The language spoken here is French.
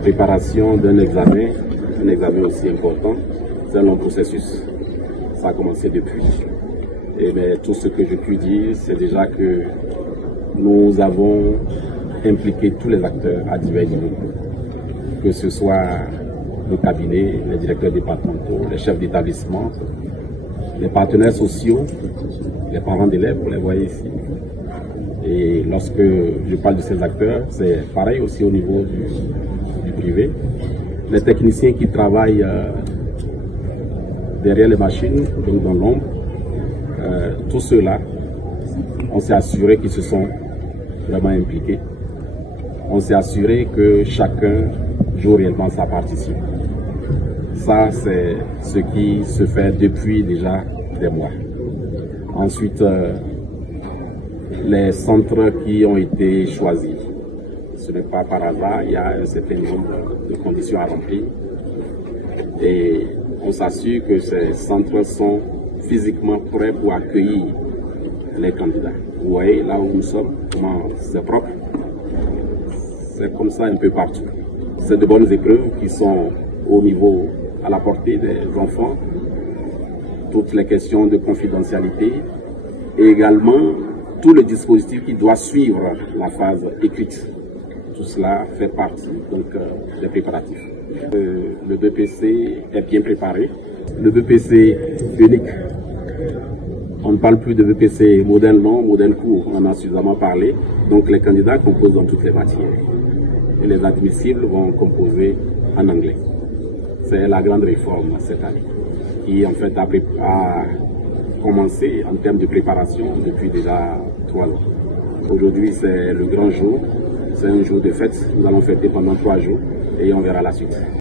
préparation d'un examen, un examen aussi important, c'est un long processus. Ça a commencé depuis. Et bien, tout ce que je puis dire, c'est déjà que nous avons impliqué tous les acteurs à divers niveaux, que ce soit le cabinet, les directeurs départementaux, les chefs d'établissement, les partenaires sociaux, les parents d'élèves, vous les voyez ici. Et lorsque je parle de ces acteurs, c'est pareil aussi au niveau du privé. Les techniciens qui travaillent derrière les machines, donc dans l'ombre, tous ceux-là, on s'est assuré qu'ils se sont vraiment impliqués. On s'est assuré que chacun joue réellement sa partition. Ça, c'est ce qui se fait depuis déjà des mois. Ensuite, les centres qui ont été choisis, ce n'est pas par hasard, il y a un certain nombre de conditions à remplir. Et on s'assure que ces centres sont physiquement prêts pour accueillir les candidats. Vous voyez là où nous sommes, comment c'est propre. C'est comme ça un peu partout. C'est de bonnes épreuves qui sont au niveau, à la portée des enfants. Toutes les questions de confidentialité et également tout le dispositif qui doit suivre la phase écrite. Tout cela fait partie donc des préparatifs. Le BPC est bien préparé. Le BPC unique. On ne parle plus de BPC modèle long, modèle court. On en a suffisamment parlé. Donc les candidats composent dans toutes les matières. Et les admissibles vont composer en anglais. C'est la grande réforme cette année qui en fait a commencé en termes de préparation depuis déjà 3 ans. Aujourd'hui c'est le grand jour, c'est un jour de fête. Nous allons fêter pendant 3 jours et on verra la suite.